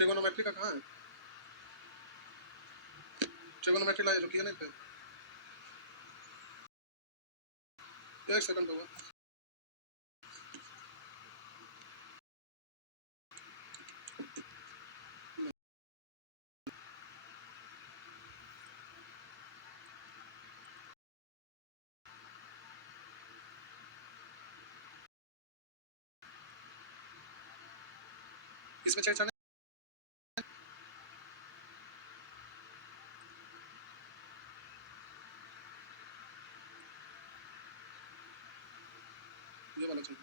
Trigonometry का कहाँ है? ट्रिगोनोमेट्री लाइए रुकिए नहीं पे। एक सेकंड होगा। इसमें छेड़छाड़ ये वाला चाहिए।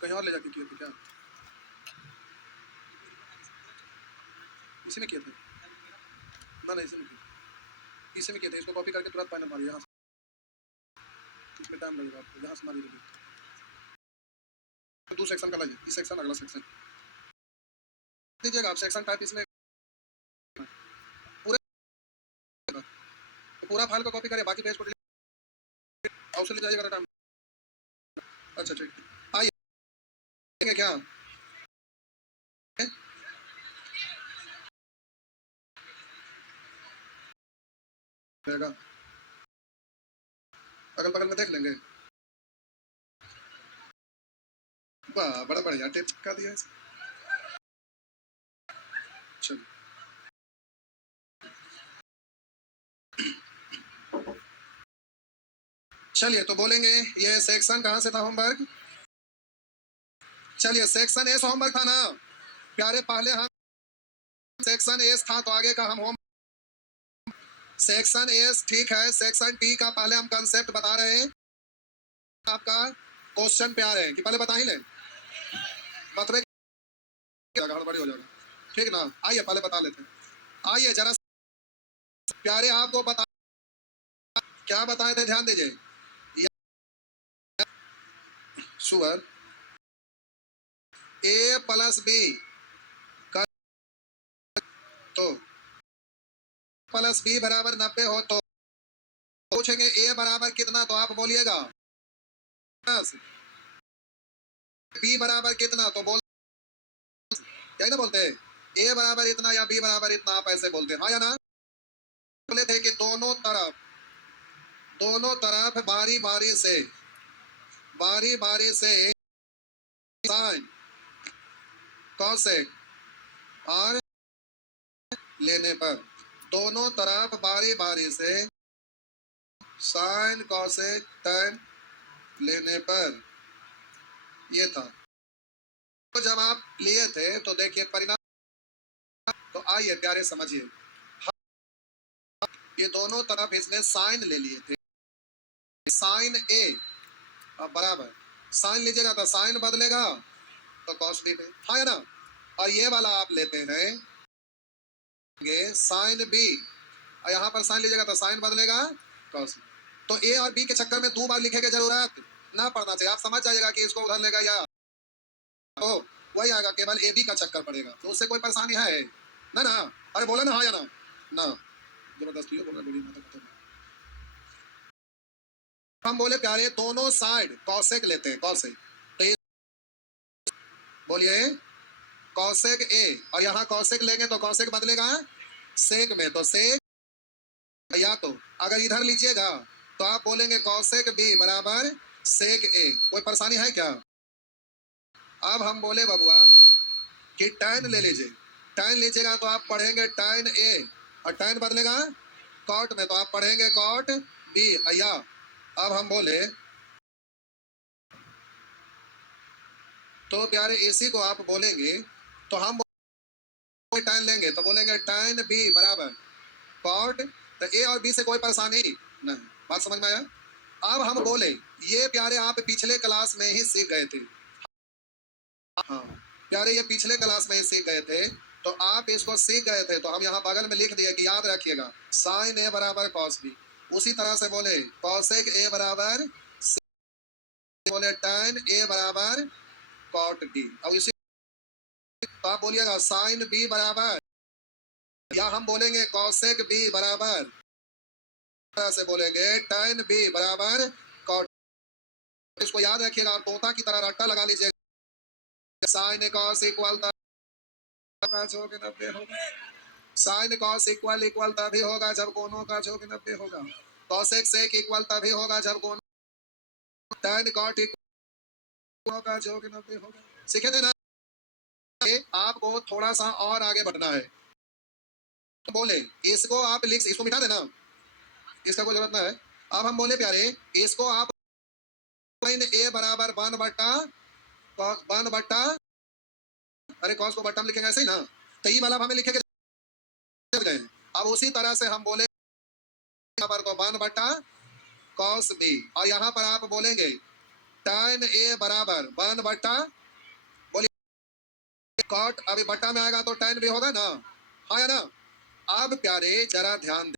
कहीं और ले जाके किए थे क्या? इसी में किए थे? ना नहीं, इसी में किए, इसी में किए थे। इसको कॉपी करके तुरंत फाइनल मारिए यहाँ से, इसमें टाइम लगेगा आपको। यहाँ से मारिए जल्दी। दो सेक्शन का लाइए, इस सेक्शन अगला सेक्शन दीजिएगा आप। सेक्शन टाइप इसमें पूरे पूरा फाइल को कॉपी करिए, बाकी पेज को और उसे ले जाइएगा टाइम। अच्छा ठीक, आइए क्या रहेगा, अगल बगल में देख लेंगे। वाह बड़ा बढ़िया टिप का दिया है। चलिए चलिए तो बोलेंगे ये सेक्शन कहाँ से था होमवर्क? चलिए सेक्शन एस होमवर्क था ना प्यारे? पहले हम सेक्शन एस था तो आगे का हम होम सेक्शन एस ठीक है। सेक्शन टी का पहले हम कंसेप्ट बता रहे हैं। आपका क्वेश्चन प्यार है कि पहले बता ही लें, बतवे हड़बड़ी हो जाएगा, ठीक ना? आइए पहले बता लेते हैं। आइए जरा प्यारे आपको बता क्या बताए थे, ध्यान दीजिए। सुअर ए प्लस बी तो प्लस बी बराबर 90 हो तो पूछेंगे ए बराबर कितना, तो आप बोलिएगा बी बराबर कितना, तो बोल क्या ना बोलते हैं ए बराबर इतना या बी बराबर इतना, आप ऐसे बोलते हैं हाँ या ना? बोले थे कि दोनों तरफ बारी बारी से साइन कॉसेक और लेने पर, दोनों तरफ बारी बारी से साइन कॉसेक टैन लेने पर, ये था। तो जब आप लिए थे तो देखिए परिणाम, तो आइए प्यारे समझिए। ये दोनों तरफ इसने साइन ले लिए थे, साइन ए बराबर साइन लीजिएगा तो साइन बदलेगा तो कॉस बी पे, हाँ या ना? और ये वाला आप लेते हैं साइन बी और यहाँ पर साइन लीजिएगा तो साइन बदलेगा कॉस। तो ए और बी के चक्कर में दो बार लिखे की जरूरत ना पड़ना चाहिए। आप समझ जाइएगा कि इसको उधर लेगा या तो वही आएगा, केवल ए बी का चक्कर पड़ेगा, तो उससे कोई परेशानी है ना? ना अरे बोला ना हाँ या ना? ना जबरदस्ती बोल रहा। हम बोले प्यारे दोनों साइड कॉसेक लेते हैं, कॉसेक तो ये बोलिए कॉसेक ए और यहाँ कॉसेक लेंगे तो कॉसेक बदलेगा सेक में, तो सेक या तो अगर इधर लीजिएगा तो आप बोलेंगे कॉसेक बी बराबर सेक ए। कोई परेशानी है क्या? अब हम बोले बबुआ कि टैन ले लीजिए, टैन लीजिएगा तो आप पढ़ेंगे टैन ए और टैन बदलेगा कॉट में, तो आप पढ़ेंगे कॉट बी या। अब हम बोले तो प्यारे इसी को आप बोलेंगे तो हम टैन लेंगे तो बोलेंगे टैन बी बराबर कॉट, तो ए और बी से कोई परेशानी नहीं। बात समझ में आया? अब हम बोले ये प्यारे आप पिछले क्लास में ही सीख गए थे, हाँ प्यारे ये पिछले क्लास में ही सीख गए थे, तो आप इसको सीख गए थे तो हम यहाँ बगल में लिख दिए कि याद रखिएगा साइन ए बराबर कॉस बी। उसी तरह से बोले कॉसेक ए बराबर, बोले टैन ए बराबर कॉट डी। अब इसी तो आप बोलिएगा साइन बी बराबर, या हम बोलेंगे कॉसेक बी बराबर, से बोलेंगे टैन बी बराबर कॉट इसको याद रखिएगा और तोता की तरह रट्टा लगा लीजिए। साइन कॉस इक्वल योग 90 होगा। साइन कॉस इक्वल इक्वल तभी होगा जब कोनों का योग 90 होगा। कॉसेक सेक इक्वल तभी होगा जब कोनों tan कॉट इक्वल का योग 90 होगा। सीखे थे ना? आपको थोड़ा सा और आगे बढ़ना है। बोले इसको आप लिख, इसको मिटा देना, इसका कोई जरूरत ना है। अब हम बोले प्यारे, इसको आप ए बराबर 1/, अरे कॉस को बट्टा में लिखेंगे ऐसे ही ना, तो ये वाला हमें लिखे के गए। अब उसी तरह से हम बोले बराबर को 1/cos b, और यहाँ पर आप बोलेंगे tan a बराबर 1/, बोलिए cot, अभी बट्टा में आएगा तो tan भी होगा ना, हाँ या ना? अब प्यारे जरा ध्यान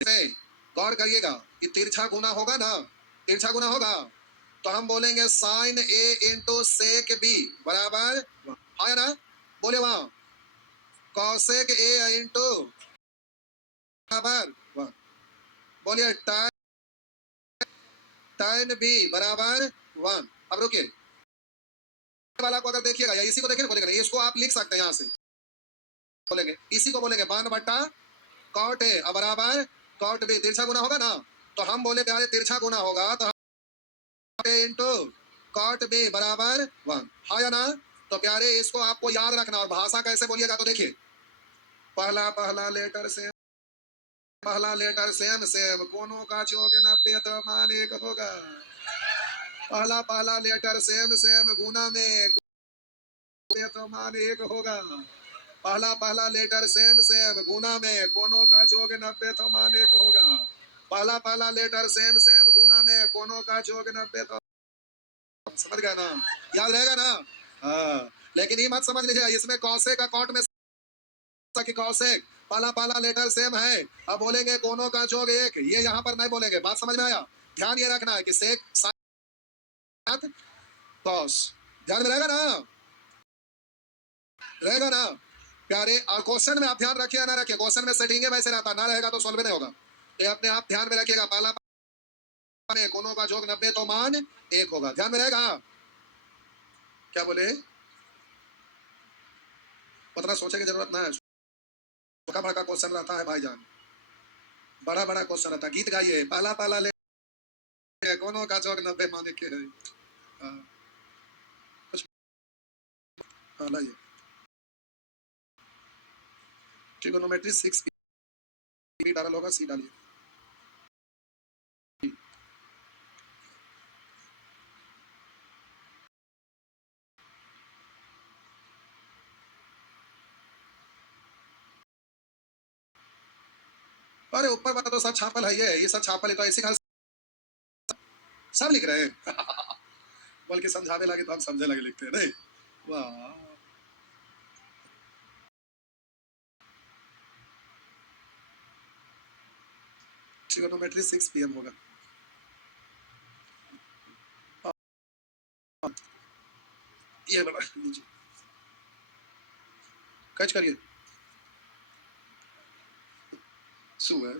दें, गौर करिएगा कि तिरछा गुना होगा ना, तिरछा गुना होगा तो हम बोलेंगे sine a into sec b बराबर, हाँ या ना? बोले वहां कॉसेक a इंटू बराबर, बोलिए tan b बराबर 1। अब रुकिए वाला को अगर देखिएगा या इसी को देखिए, बोलेंगे इसको आप लिख सकते हैं, यहाँ से बोलेंगे इसी को बोलेंगे 1/cot a बराबर cot b, तिरछा गुना होगा ना, तो हम बोले प्यारे तिरछा गुना होगा तो इंटू cot b बराबर 1, हाँ या ना? तो प्यारे इसको आपको याद रखना, और भाषा कैसे बोलिएगा तो देखिए, पहला पहला लेटर सेम, पहला लेटर सेम सेम, कोनों का योग 90 तो मान 1 होगा। पहला पहला लेटर सेम सेम, गुना में तो मान 1 होगा। पहला पहला लेटर सेम सेम, गुना में कोनों का योग 90 तो मान 1 होगा। पहला पहला लेटर सेम सेम, गुना में कोनों का योग 90 तो, समझ गए ना? याद रहेगा ना? हाँ, लेकिन ये मत समझ लीजिएगा इसमें कौसे का कॉट में कि कौसेक पहला पहला लेटर सेम है, अब बोलेंगे कोनों का योग 1, ये यहाँ पर नहीं बोलेंगे। बात समझ में आया? ध्यान ये रखना है कि सेक साथ कॉस, ध्यान में रहेगा ना? रहेगा ना प्यारे? और क्वेश्चन में आप ध्यान रखिए ना रखिए, क्वेश्चन में सेटिंग वैसे रहता, ना रहेगा तो सॉल्व नहीं होगा। ये अपने आप ध्यान में रखिएगा, पहला में कोनों का योग 90 तो मान 1 होगा, ध्यान में रहेगा? क्या बोले? उतना सोचने की जरूरत ना है, बड़ा बड़ा क्वेश्चन रहता है भाईजान, बड़ा बड़ा क्वेश्चन रहता है। गीत गाइए, पहला पहला ले कोनों का योग 90 मान के है। लाइए ट्रिगोनोमेट्री 6 बी डाल होगा, सी डालिए। अरे ऊपर वाला तो सब छापल है, ये सब छापल है, तो ऐसे खाल सब लिख रहे हैं बल्कि समझाने लगे तो हम समझे लगे लिखते हैं, नहीं? वाह, ट्रिगोनोमेट्री 6 PM होगा। ये बड़ा लीजिए, कच करिए, सु है,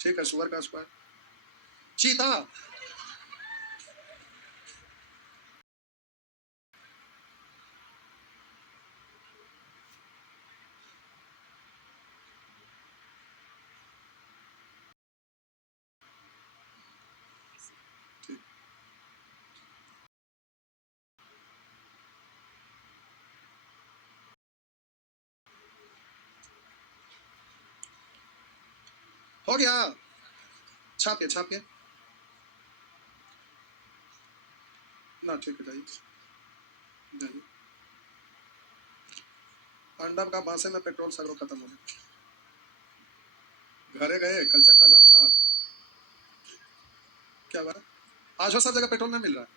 ठीक है, सुअर का स्क्वायर, चीता, हो गया, छापिए छापिए ना, ठीक है, जाइए। पांडव का बांसे में पेट्रोल सगरों खत्म हो गया, घरे गए, कल चक्का जाम था, क्या हुआ? आज वो सब जगह पेट्रोल नहीं मिल रहा है।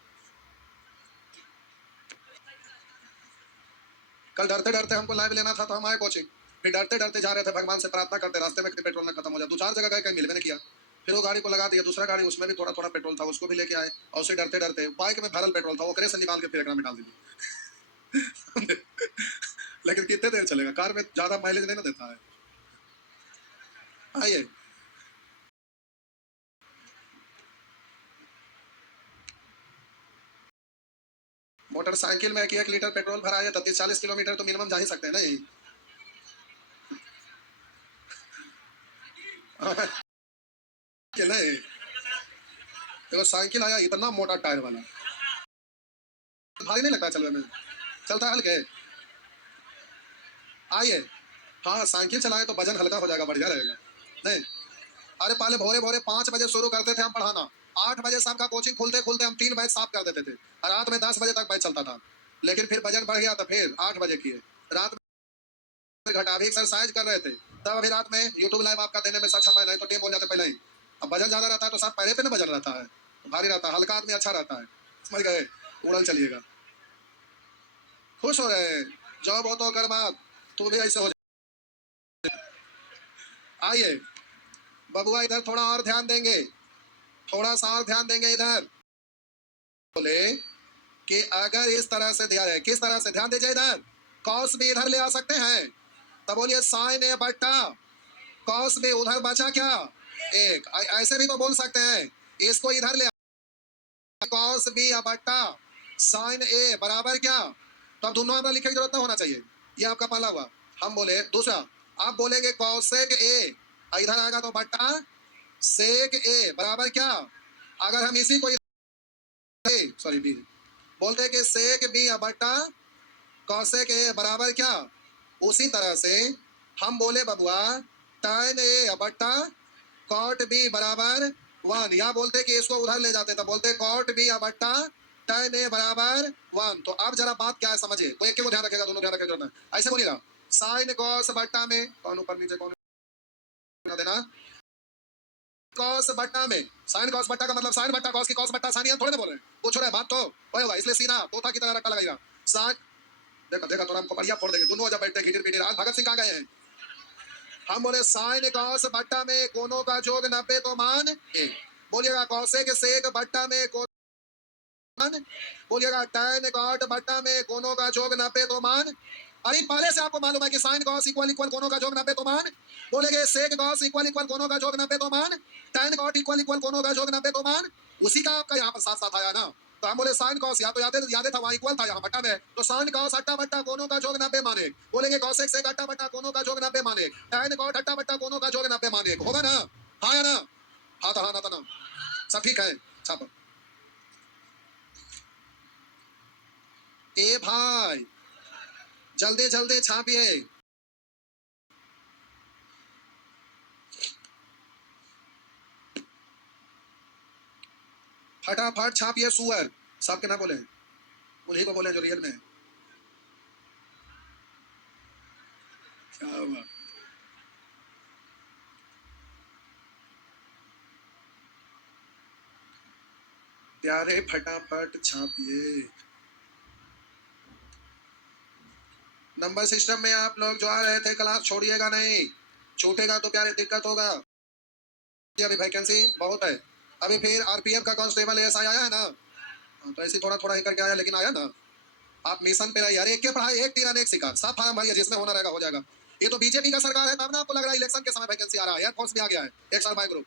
कल डरते डरते हमको लाइव लेना था तो हम आए कोचिंग, फिर डरते डरते जा रहे थे, भगवान से प्रार्थना करते रास्ते में पेट्रोल ना खत्म हो जाए, 2-4 जगह गए, कहीं मिल भी नहीं किया। फिर वो गाड़ी को लगा दिया, दूसरा गाड़ी उसमें भी थोड़ा थोड़ा पेट्रोल था, उसको भी लेके आए, और उसे डरते डरते बाइक में भरल पेट्रोल था, वो करे से निकाल के फिर एकरा में डाल दीजिए लेकिन कितने देर चलेगा, कार में ज्यादा माइलेज नहीं ना देता है। आइए, मोटरसाइकिल में 1 लीटर पेट्रोल भरा है 30-40 किलोमीटर तो मिनिमम जा ही सकते हैं ना यही। कि नहीं देखो साइकिल आया इतना मोटा टायर वाला, भारी नहीं लगता चलने में, चलता है हल्के। आइए हाँ साइकिल चलाए तो वजन हल्का हो जाएगा, बढ़िया रहेगा। नहीं अरे पहले भोरे भोरे 5 बजे शुरू करते थे हम पढ़ाना, 8 बजे शाम का कोचिंग खुलते खुलते हम 3 बैच साफ कर देते थे, और रात में 10 बजे तक बैच चलता था। लेकिन फिर वजन बढ़ गया तो फिर 8 बजे किए, रात में घटा भी एक्सरसाइज कर रहे थे, तब अभी रात में यूट्यूब लाइव आपका देने में सक्षम है, नहीं तो टीम बोल जाते पहले ही। अब वजन ज्यादा रहता है तो सब पैरे पे ना वजन रहता है, भारी रहता है, हल्का आदमी अच्छा रहता है, समझ गए, उड़न चलिएगा। खुश हो रहे जॉब हो तो कर बात, तू भी ऐसे हो जाए। आइए बबुआ इधर थोड़ा और ध्यान देंगे, थोड़ा सा और ध्यान देंगे इधर। बोले कि अगर इस तरह से ध्यान है, किस तरह से ध्यान दीजिए इधर, कॉस भी इधर ले आ सकते हैं, तब बोलिए साइन ए बट्टा कॉस भी, उधर बचा क्या एक, ऐसे भी तो बोल सकते हैं, इसको इधर ले कॉस बी या बट्टा साइन ए बराबर क्या, तो अब दोनों हमें लिखने की जरूरत ना होना चाहिए, ये आपका पहला हुआ। हम बोले दूसरा, आप बोलेंगे कॉसेक ए, इधर आएगा तो बट्टा सेक ए बराबर क्या, अगर हम इसी को सॉरी बी बोलते हैं कि सेक बी या बट्टा कॉसेक ए बराबर क्या, उसी तरह से हम बोले बबुआ tan ए या बट्टा कॉट बी बराबर 1, या बोलते कि इसको उधर ले जाते तो बोलते कॉट बी या बट्टा tan ए बराबर 1। तो अब जरा बात क्या है समझिए, तो एक को ध्यान रखेगा, दोनों ध्यान रखेगा, ऐसे बोलिएगा साइन कॉस बट्टा में, कौन ऊपर नीचे कौन देना, कॉस बट्टा में, साइन कॉस बट्टा का मतलब साइन बट्टा कॉस की, कॉस बट्टा साइन, हम थोड़े ना बोल रहे हैं, कुछ हो रहा है बात तो वही होगा, इसलिए सीधा तोता की तरह रट्टा लगाएगा साइन। देखा देखा तो हमको बढ़िया फोड़ देंगे दोनों, जब बैठते खिटिर पिटिर, आज भगत सिंह कहाँ गए हैं। हम बोले साइन कॉस बट्टा में कोनों का जोग 90 तो मान 1, बोलिएगा कॉसेक सेक बट्टा में मान, बोलिएगा tan कॉट बट्टा में कोनों का जोग 90 तो मान। अरे पहले से आपको मालूम है कि साइन कॉस इक्वल इक्वल कोनों का जोग 90 तो मान, बोलेंगे सेक कॉस इक्वल इक्वल कोनों का जोग 90 तो मान, tan कॉट इक्वल इक्वल कोनों का जोग 90 तो मान, उसी का आपका यहाँ पर साथ साथ आया ना। तो हम बोले साइन कॉस, या तो याद था वहाँ इक्वल था, यहाँ बट्टा में, तो साइन कॉस अट्टा बट्टा कोनों का जोग 90 माने, बोलेंगे कॉसेक सेक अट्टा बट्टा कोनों का जोग 90 माने, tan कॉट अट्टा बट्टा कोनों का जोग 90 माने, होगा ना, हाँ या ना, हाँ तो हाँ, ना तो ना, सब ठीक है। छापो ए भाई, जल्दी जल्दी छापिए, फटाफट छापिए सुअर, सबके ना बोले, उन्हीं को बोले जो रियल में है। क्या हुआ? प्यारे फटाफट छापिए। नंबर सिस्टम में आप लोग जो आ रहे थे क्लास छोड़िएगा नहीं, छूटेगा तो प्यारे दिक्कत होगा। अभी वैकेंसी बहुत है, अभी फिर आरपीएफ का कांस्टेबल एएसआई आया है ना, तो ऐसे थोड़ा थोड़ा ही करके आया, लेकिन आया ना। आप मिशन पे रहिए, यार एक के पढ़ाई एक तीर एक शिकार, सब फार्म भरिए, जिसमें होना रहेगा हो जाएगा। ये तो बीजेपी का सरकार है, तब ना आपको लग रहा है इलेक्शन के समय वैकेंसी आ रहा है, एयरफोर्स भी आ गया है, एक साल बाय ग्रुप।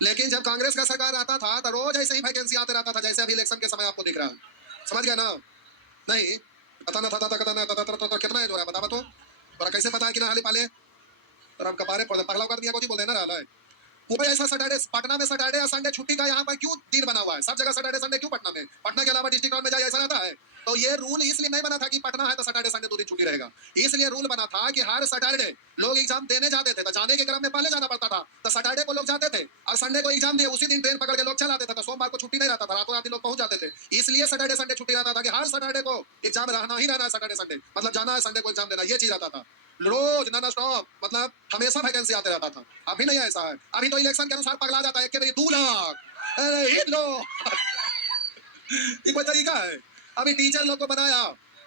लेकिन जब कांग्रेस का सरकार आता था तो रोज ऐसे ही वैकेंसी आते रहता था, जैसे अभी इलेक्शन के समय आपको दिख रहा है, समझ गया ना। नहीं पता ना था कितना एज हो रहा है बता तो, और कैसे पता है कि ना हाली पाले, और हम कपारे पगला कर दिया, कुछ बोल देना रहा है। वो भाई ऐसा सैटरडे, पटना में सैटरडे या संडे छुट्टी का यहाँ पर क्यों दिन बना हुआ है, सब जगह सैटरडे संडे क्यों पटना में, पटना के अलावा डिस्ट्रिक्ट में जाए ऐसा रहता है। तो ये रूल इसलिए नहीं बना था कि पटना है तो सैटरडे संडे 2 दिन छुट्टी रहेगा, इसलिए रूल बना था कि हर सैटरडे लोग एग्जाम देने जाते थे, तो जाने के क्रम में पहले जाना पड़ता था, तो सैटरडे को लोग जाते थे और संडे को एग्जाम दिए, उसी दिन ट्रेन पकड़ के लोग चल आते थे, तो सोमवार को छुट्टी नहीं रहता था, रातों रात लोग पहुंच जाते थे, इसलिए सैटरडे संडे छुट्टी रहता था कि हर सैटरडे को एग्जाम रहना ही रहना है, सैटरडे संडे मतलब जाना है, संडे को एग्जाम देना, ये चीज रहता था रोज नॉन स्टॉप, मतलब हमेशा वैकेंसी आते रहता था। अभी नहीं ऐसा है, अभी तो इलेक्शन के अनुसार पगला जाता है, 2 लाख, अरे हिट लो ये कोई तरीका है। अभी टीचर लोग को बनाया,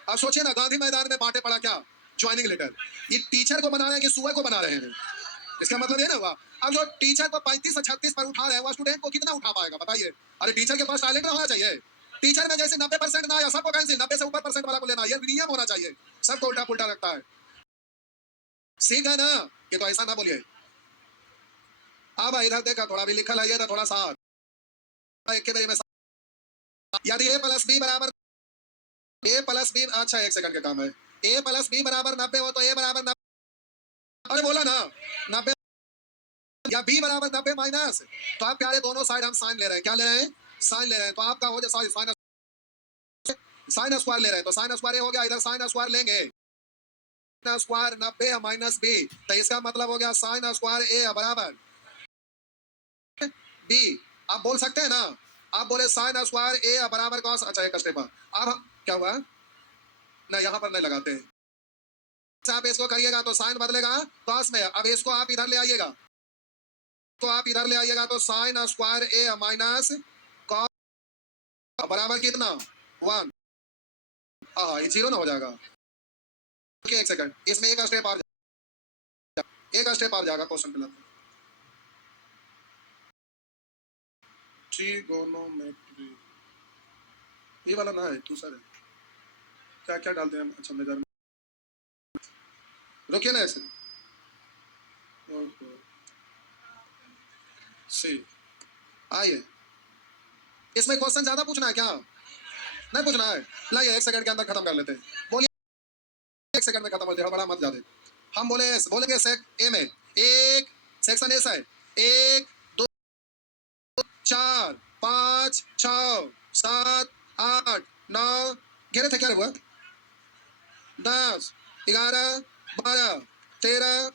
अब सोचिए ना गांधी मैदान में बांटे पड़ा क्या ज्वाइनिंग लेटर, ये टीचर को बना रहे हैं कि सुअर को बना रहे हैं, इसका मतलब ये ना हुआ। अब जो टीचर को 35 से 36 पर उठा रहे हैं, वो स्टूडेंट को कितना उठा पाएगा बताइए। अरे टीचर के पास टैलेंट होना चाहिए, टीचर में जैसे 90% ना आया सबको कैंसिल, 90 से ऊपर परसेंट वाला को लेना, ये नियम होना चाहिए, सबको उल्टा पुल्टा लगता है, सीख है ना, ये तो ऐसा ना बोलिए। अब इधर देखा थोड़ा भी लिखल है, ये थोड़ा सा एक के बारे में, यदि a प्लस बी बराबर ए प्लस बी, अच्छा 1 सेकंड का काम है। ए प्लस बी बराबर 90 हो तो ए बराबर 90, अरे बोला ना 90, या बी बराबर 90 माइनस, तो आप प्यारे दोनों साइड हम साइन ले रहे हैं, क्या ले रहे हैं, साइन ले रहे हैं, तो आपका हो जाए साइन, साइन स्क्वायर ले रहे हैं, तो साइन स्क्वायर हो गया, इधर साइन स्क्वायर लेंगे, स्क्वायर 90 माइनस बी, तो इसका मतलब हो गया साइन स्क्वायर ए बराबर बी। आप बोल सकते हैं ना, आप बोले साइन स्क्वायर ए बराबर कॉस, अच्छा एक स्टेप, अब क्या हुआ ना, यहाँ पर नहीं लगाते हैं, आप इसको करिएगा तो साइन बदलेगा कॉस में, अब इसको आप इधर ले आइएगा, तो आप इधर ले आइएगा तो साइन स्क्वायर ए माइनस कॉस बराबर कितना 1, हाँ ये 0 ना हो जाएगा, एक सेकंड, इसमें एक स्टेप आ जाएगा, एक स्टेप आ जाएगा क्वेश्चन पे, ट्रिगोनोमेट्री ये वाला ना है, दूसरा है, क्या क्या डालते हैं, अच्छा मेजर में, रुकिए ना ऐसे, सी आइए, इसमें क्वेश्चन ज्यादा पूछना है क्या, नहीं पूछना है, लाइए 1 सेकंड के अंदर खत्म कर लेते हैं, बोलिए 1 सेकंड में खत्म हो जाए, बड़ा मत जाते, हम बोलेंगे सेक ए में, एक सेक्शन ऐसा है, 1 2 4 5 6 7 8 9, घेरे थे क्या हुआ, 10 11 12 13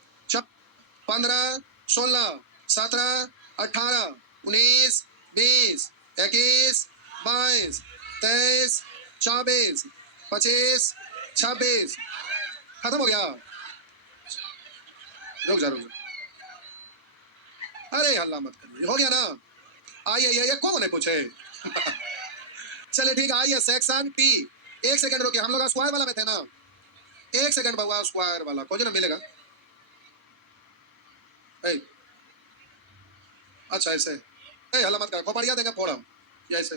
15 16 17 18 19 20 21 22 23 24 25 26, खत्म हो गया, रुक जा रुक जा, अरे हल्ला मत करिए, हो गया ना, आइए ये कौन है पूछे चलिए ठीक है, आइए सेक्शन पी, 1 सेकंड रुकिए, हम लोग स्क्वायर वाला में थे ना, 1 सेकंड बउआ, स्क्वायर वाला कुछ ना मिलेगा, ए, अच्छा ऐसे, ए हल्ला मत कर, खोपड़िया देंगे फोड़ा, ये ऐसे,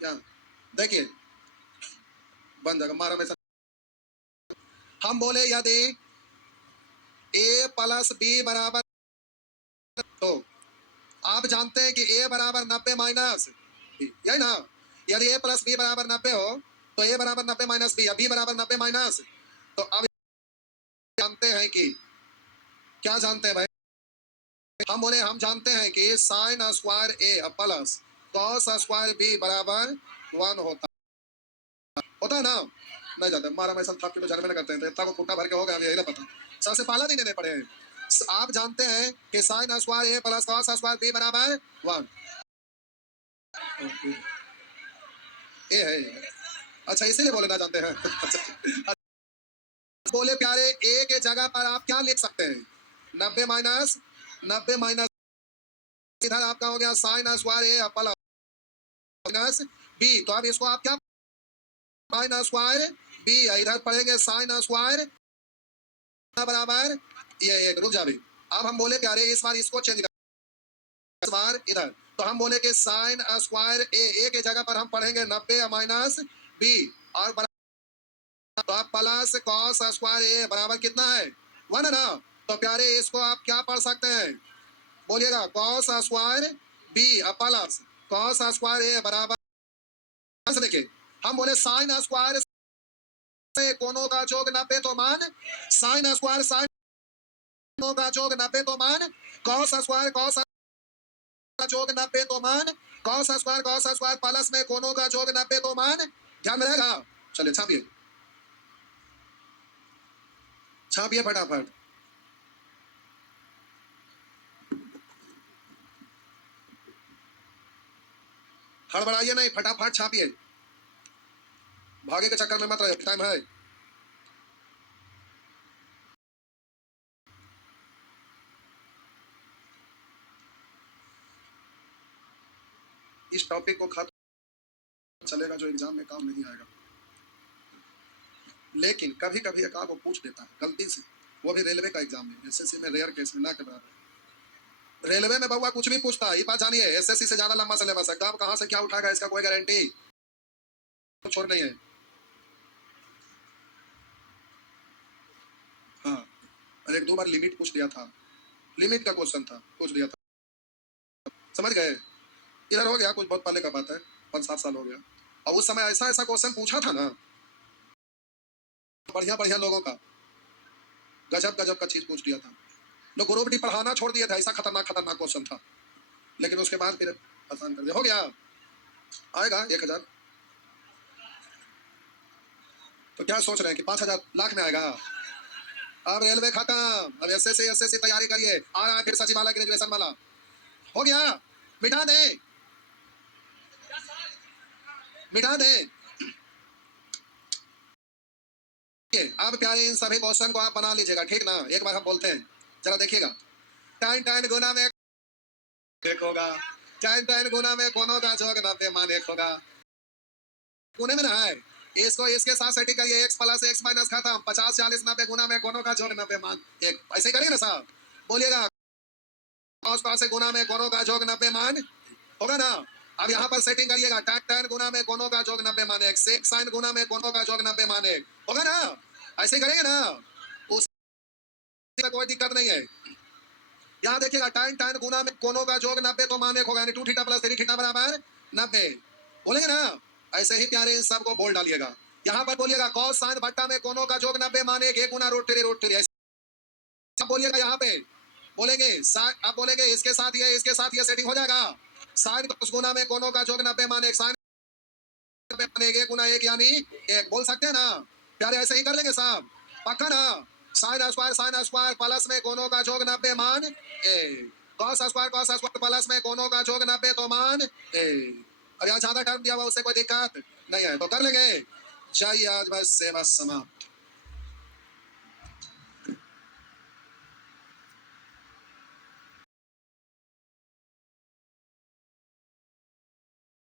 यहाँ देखिए बन जाएगा, मारा में हम बोले यदि ए प्लस बी बराबर, तो आप जानते हैं कि ए बराबर 90 माइनस, यही ना, यदि ए प्लस बी बराबर 90 हो तो ए बराबर 90 माइनस बी, या बी बराबर 90 माइनस, तो अब जानते हैं कि, क्या जानते हैं भाई, हम बोले हम जानते हैं कि साइन स्क्वायर ए प्लस कॉस स्क्वायर बी बराबर 1 होता है ना, नहीं जाते, मारा मैं सब के तो जन्म में करते हैं, तो इतना को कुट्टा भर के हो गया, यही ना पता, सबसे पहला दिन देने पड़े हैं, आप जानते हैं कि साइन स्क्वायर ए प्लस कॉस स्क्वायर बी बराबर 1, ए है, अच्छा इसीलिए बोले ना जानते हैं बोले प्यारे ए के जगह पर आप क्या लिख सकते हैं, 90 माइनस 90 माइनस, इधर आपका हो गया साइन स्क्वायर ए प्लस माइनस बी, तो अब इसको आप क्या, साइन स्क्वायर बी, इधर पढ़ेंगे साइन स्क्वायर बराबर ये एक, रुक जा भी, अब हम बोले प्यारे इस बार इसको चेंज कर, इस बार इधर, तो हम बोले कि साइन स्क्वायर ए के जगह पर हम पढ़ेंगे 90 माइनस बी, और तो आप प्लस कॉस स्क्वायर ए बराबर कितना है 1 है ना, तो प्यारे इसको आप क्या पढ़ सकते हैं, बोलिएगा cos square B plus cos square A बराबर, देखिए हम बोले साइन स्क्वायर से कोनों का जोग 90 तो मान साइन स्क्वायर साइन का जोग 90 तो मान कॉस स्क्वायर कॉस का जोग 90 तो मान कॉस स्क्वायर प्लस में कोनों का जोग 90 तो मान, ध्यान में रहेगा, चलिए छापिए छापिए फटाफट, हड़बड़ाइए नहीं, फटाफट छापिए, भागे के चक्कर में मत रहे, टाइम है, इस टॉपिक को खत्म चलेगा जो एग्जाम में काम नहीं आएगा, लेकिन कभी कभी एक वो पूछ देता है गलती से, वो भी रेलवे का एग्जाम में, एसएससी में रेयर केस में ना के बराबर, रेलवे में बउआ कुछ भी पूछता है, ये बात जानिए, एसएससी से ज्यादा लंबा सिलेबस है, कब कहां से क्या उठाएगा इसका कोई गारंटी छोड़ नहीं है, हाँ, और 1-2 बार लिमिट पूछ दिया था, लिमिट का क्वेश्चन था, पूछ दिया था, समझ गए, इधर हो गया कुछ बहुत पहले का बात है, 5-7 साल हो गया, और उस समय ऐसा ऐसा क्वेश्चन पूछा था ना, बढ़िया बढ़िया लोगों का, गजब गजब का चीज पूछ दिया था। लोग ग्रुप डी पढ़ाना छोड़ दिया था, ऐसा खतरनाक खतरनाक क्वेश्चन था। लेकिन उसके बाद फिर आसान कर दिया, हो गया। आएगा 1000। तो क्या सोच रहे हैं कि 5000 लाख में आएगा? अब रेलवे खत्म, अब एसएससी तैयारी करिए। आ रहा है फिर सचिवालय ग्रेजुएशन वाला, हो गया। मिटा दे, मिटा दे। अब प्यारे इन सभी क्वेश्चन को आप बना लीजिएगा, ठीक ना? एक बार हम बोलते हैं, जरा देखिएगा। tan tan गुना में एक होगा, tan tan गुना में कोनों का जोग 90 मान 1 होगा। कोने में ना है, इसको इसके साथ सेटिंग करिए, x प्लस x माइनस खत्म। 50 40 90 गुना में कोनों का जोग 90 मान 1, ऐसे करिए ना साहब, बोलिएगा। cos cos से गुना में कोनों का जोग 90 मान होगा ना। अब यहाँ पर सेटिंग करिएगा, tan tan गुना में कोनों का जोग 90 मान 1, sec sin गुना में कोनों का जोग 90 मान 1 होगा ना। ऐसे करेंगे ना, उसमें कोई दिक्कत नहीं है। यहाँ देखिएगा, tan tan गुना में कोनों का जोग 90 तो मान 1 होगा, यानी 2 थीटा प्लस 3 थीटा बराबर 90, बोलेंगे ना। ऐसे ही प्यारे इन सब को बोल डालिएगा। यहाँ पर बोलिएगा cos sin बट्टा में कोनों का जोग 90 मान 1 गुना √3 ऐसे बोलिएगा। यहाँ पे बोलेंगे अब बोलेंगे इसके साथ ये सेटिंग हो जाएगा। sin cos गुना में कोनों का जोग 90 मान 1 sin 90 मान 1 गुना 1 यानी 1, बोल सकते हैं ना प्यारे? ऐसे ही कर लेंगे साहब, पक्का ना। sin स्क्वायर प्लस में कोनों का जोग 90 मान 1, cos स्क्वायर प्लस में कोनों का जोग 90 तो मान 1। और यहाँ ज्यादा टर्म दिया हुआ, उससे कोई दिक्कत नहीं है, तो कर लेंगे। चाहिए आज बस सेवा समाप्त।